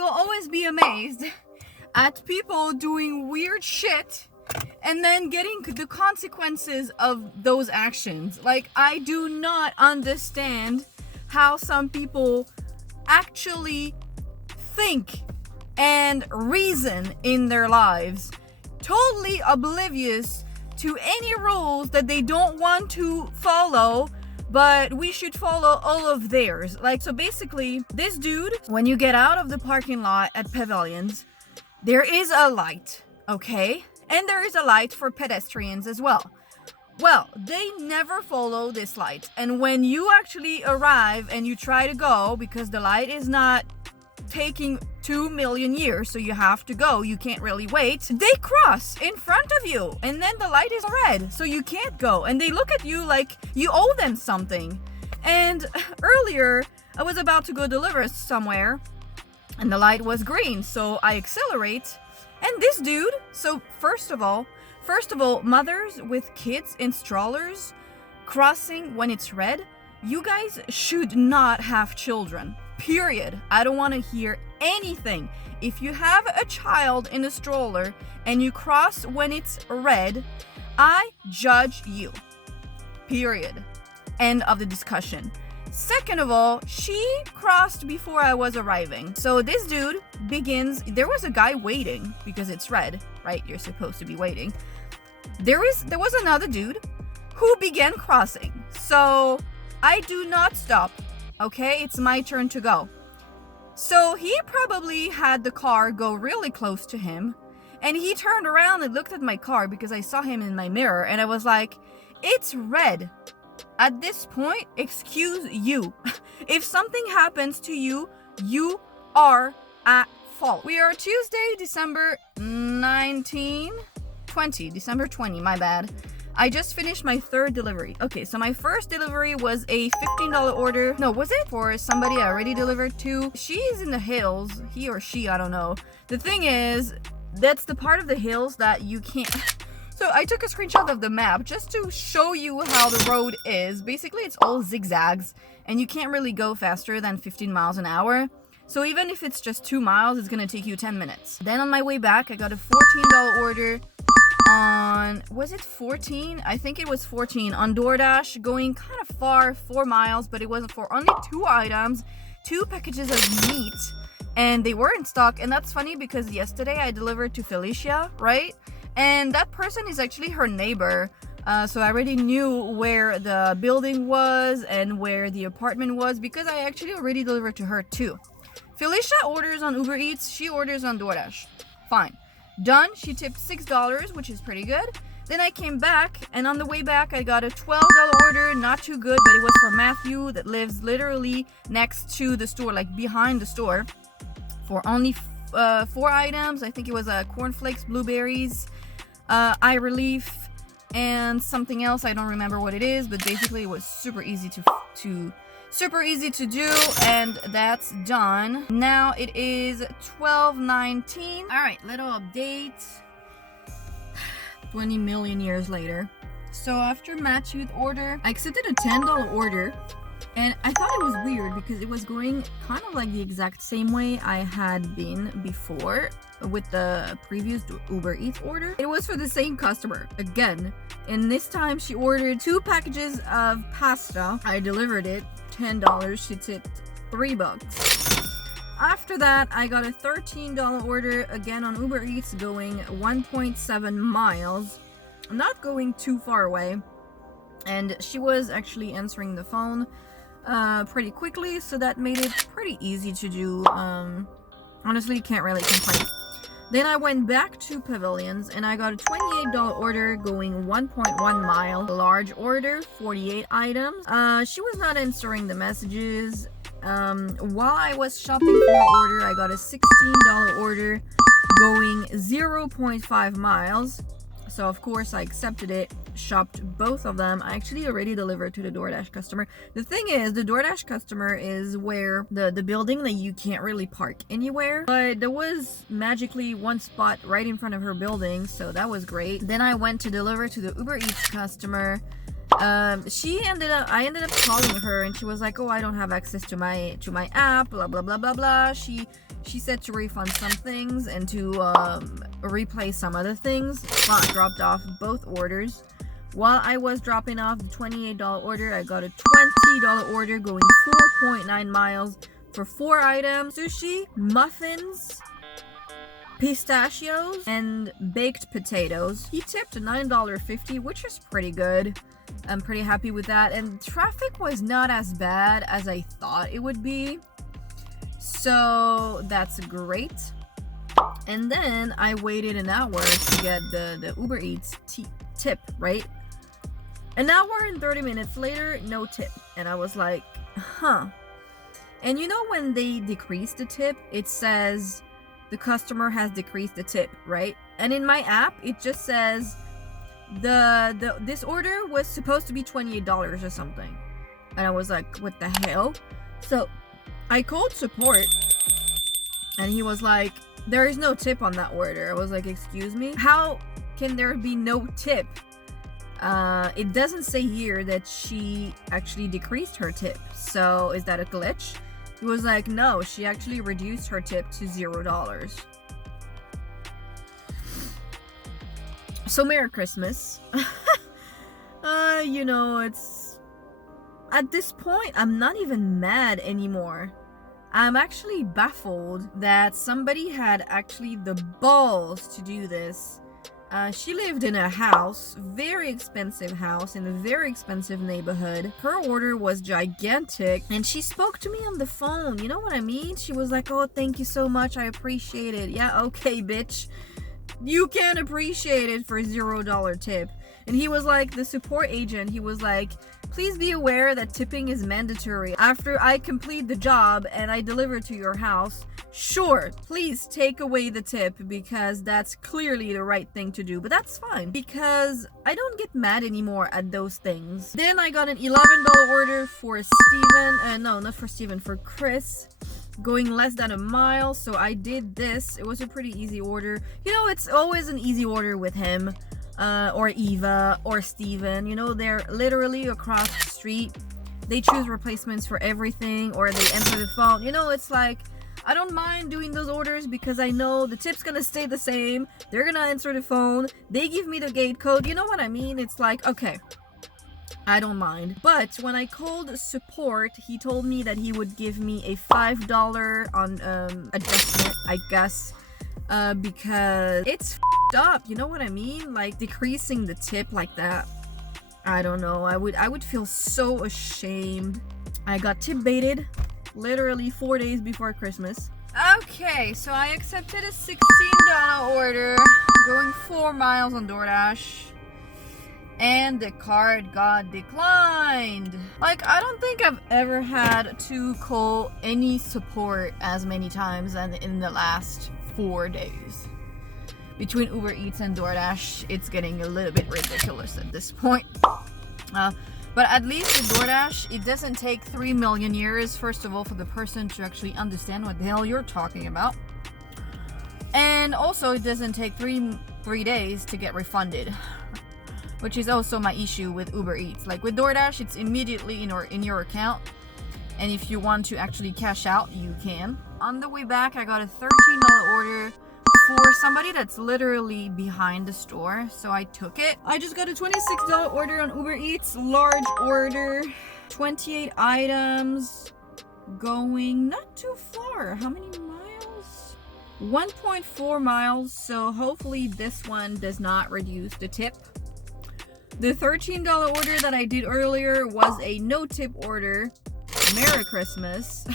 will always be amazed at people doing weird shit and then getting the consequences of those actions. Like, I do not understand how some people actually think and reason in their lives, totally oblivious to any rules that they don't want to follow, but we should follow all of theirs. Like, so basically, this dude, when you get out of the parking lot at Pavilions, there is a light, okay? And there is a light for pedestrians as well. Well, they never follow this light. And when you actually arrive and you try to go, because the light is not taking 2 million years, so you have to go, you can't really wait, they cross in front of you, and then the light is red, so you can't go, and they look at you like you owe them something. And earlier I was about to go deliver somewhere and the light was green, so I accelerate, and this dude, so first of all, mothers with kids in strollers crossing when it's red, you guys should not have children. Period. I don't want to hear anything. If you have a child in a stroller and you cross when it's red, I judge you. Period. End of the discussion. Second of all, she crossed before I was arriving. So this dude begins, there was a guy waiting because it's red, right? You're supposed to be waiting. There was another dude who began crossing. So I do not stop. Okay, it's my turn to go. So he probably had the car go really close to him, and he turned around and looked at my car because I saw him in my mirror, and I was like, it's red. At this point, excuse you. If something happens to you, you are at fault. We are Tuesday, December 20, my bad. I just finished my third delivery. Okay, so my first delivery was a $15 order. No, was it? For somebody I already delivered to. She's in the hills. He or she, I don't know. The thing is, that's the part of the hills that you can't... So I took a screenshot of the map just to show you how the road is. Basically, it's all zigzags, and you can't really go faster than 15 miles an hour. So even if it's just 2 miles, it's gonna take you 10 minutes. Then on my way back, I got a $14 order on, was it 14? I think it was 14 on Doordash, going kind of far, 4 miles, but it wasn't for only 2 items, 2 packages of meat, and they were in stock. And that's funny because yesterday I delivered to Felicia, right? And that person is actually her neighbor. So I already knew where the building was and where the apartment was because I actually already delivered to her too. Felicia orders on UberEATS, she orders on Doordash. Fine. Done. She tipped $6, which is pretty good. Then I came back, and on the way back, I got a $12 order. Not too good, but it was for Matthew that lives literally next to the store, like behind the store, for only 4 items. I think it was cornflakes, blueberries, eye relief, and something else. I don't remember what it is, but basically it was super easy to do, and that's done. Now it is 12:19. All right, little update. 20 million years later. So after Matthew's order, I accepted a $10 order, and I thought it was weird because it was going kind of like the exact same way I had been before with the previous UberEATS order. It was for the same customer again, and this time she ordered 2 packages of pasta. I delivered it. $10. She tipped $3. After that, I got a $13 order again on UberEATS, going 1.7 miles. I'm not going too far away, and she was actually answering the phone pretty quickly, so that made it pretty easy to do. Honestly, can't really complain. Then I went back to Pavilions and I got a $28 order going 1.1 mile. Large order, 48 items. She was not answering the messages. While I was shopping for her order, I got a $16 order going 0.5 miles. So of course I accepted it, shopped both of them. I actually already delivered to the Doordash customer. The thing is, the Doordash customer is where the building that you can't really park anywhere, but there was magically one spot right in front of her building, so that was great. Then I went to deliver to the UberEATS customer. I ended up calling her, and she was like, oh, I don't have access to my app, blah blah blah blah blah. She She said to refund some things and to replace some other things. But dropped off both orders. While I was dropping off the $28 order, I got a $20 order going 4.9 miles for 4 items: sushi, muffins, pistachios, and baked potatoes. He tipped $9.50, which is pretty good. I'm pretty happy with that. And traffic was not as bad as I thought it would be. So that's great. And then I waited an hour to get the UberEATS tip, right? An hour and 30 minutes later, no tip. And I was like, huh. And you know when they decrease the tip, it says the customer has decreased the tip, right? And in my app, it just says this order was supposed to be $28 or something. And I was like, what the hell? So I called support and he was like, there is no tip on that order. I was like, excuse me? How can there be no tip? It doesn't say here that she actually decreased her tip. So is that a glitch? He was like, no, she actually reduced her tip to $0. So Merry Christmas. You know, it's... At this point, I'm not even mad anymore. I'm actually baffled that somebody had actually the balls to do this. She lived in a house, very expensive house, in a very expensive neighborhood. Her order was gigantic, and she spoke to me on the phone. You know what I mean? She was like, oh, thank you so much. I appreciate it. Yeah, okay, bitch. You can appreciate it for $0 tip. And he was like, the support agent, he was like, please be aware that tipping is mandatory. After I complete the job and I deliver to your house, sure, please take away the tip because that's clearly the right thing to do. But that's fine because I don't get mad anymore at those things. Then I got an $11 order for Steven. No, not for Steven, for Chris. Going less than a mile. So I did this. It was a pretty easy order. You know, it's always an easy order with him. Or Eva or Steven, you know, they're literally across the street. They choose replacements for everything, or they enter the phone. You know, it's like, I don't mind doing those orders because I know the tip's gonna stay the same. They're gonna answer the phone. They give me the gate code. You know what I mean? It's like, okay, I don't mind. But when I called support, he told me that he would give me a $5 on adjustment, I guess, because it's up, you know what I mean? Like decreasing the tip like that, I don't know, I would feel so ashamed. I got tip baited literally 4 days before Christmas. Okay, so I accepted a $16 order going 4 miles on Doordash, and the card got declined. Like, I don't think I've ever had to call any support as many times as in the last 4 days. Between UberEATS and Doordash, it's getting a little bit ridiculous at this point. But at least with Doordash, it doesn't take 3 million years, first of all, for the person to actually understand what the hell you're talking about. And also, it doesn't take three days to get refunded, which is also my issue with UberEATS. Like with Doordash, it's immediately in your account. And if you want to actually cash out, you can. On the way back, I got a $13 order for somebody that's literally behind the store, so I took it. I just got a $26 order on UberEATS, large order, 28 items, going not too far. How many miles? 1.4 miles, so hopefully this one does not reduce the tip. The $13 order that I did earlier was a no tip order. Merry Christmas.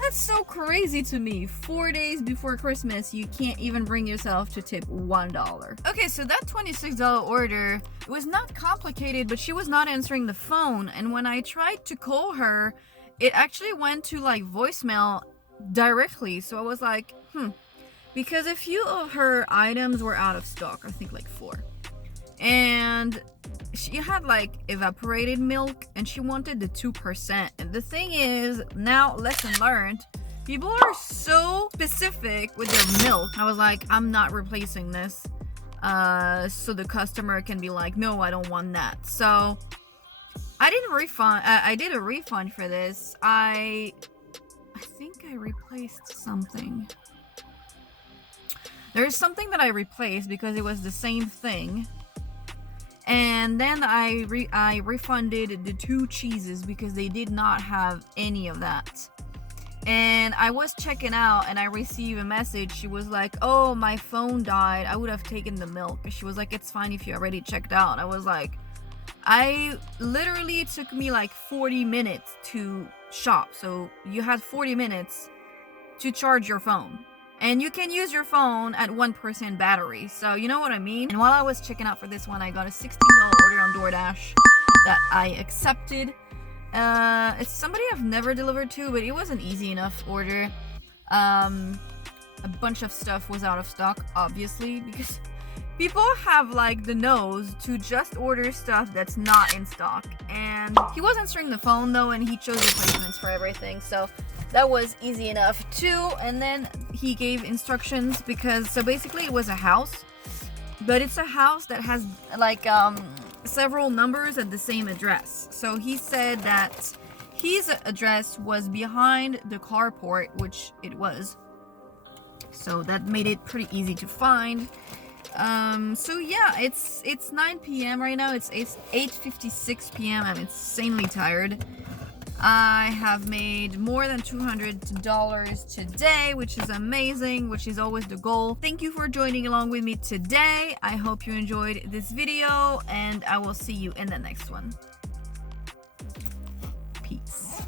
That's so crazy to me. 4 days before Christmas, you can't even bring yourself to tip $1. Okay, so that $26 order, it was not complicated, but she was not answering the phone. And when I tried to call her, it actually went to like voicemail directly. So I was like, because a few of her items were out of stock. I think like 4. And she had like evaporated milk and she wanted the 2%. And the thing is, now lesson learned, people are so specific with their milk. I was like, I'm not replacing this. So the customer can be like, no, I don't want that. So I didn't refund. I did a refund for this. I I think I replaced something. There's something that I replaced because it was the same thing. And then I refunded the 2 cheeses because they did not have any of that. And I was checking out and I received a message. She was like, oh, my phone died. I would have taken the milk. She was like, it's fine if you already checked out. I was like, it took me like 40 minutes to shop. So you had 40 minutes to charge your phone. And you can use your phone at 1% battery. So you know what I mean? And while I was checking out for this one, I got a $16 order on Doordash that I accepted. It's somebody I've never delivered to, but it was an easy enough order. A bunch of stuff was out of stock, obviously, because people have like the nose to just order stuff that's not in stock. And he was answering the phone though, and he chose replacements for everything, so that was easy enough too. And then he gave instructions because, so basically it was a house, but it's a house that has like several numbers at the same address. So he said that his address was behind the carport, which it was, so that made it pretty easy to find. So yeah, it's 9 p.m. right now. It's 8:56 p.m. I'm insanely tired. I have made more than $200 today, which is amazing, which is always the goal. Thank you for joining along with me today. I hope you enjoyed this video, and I will see you in the next one. Peace.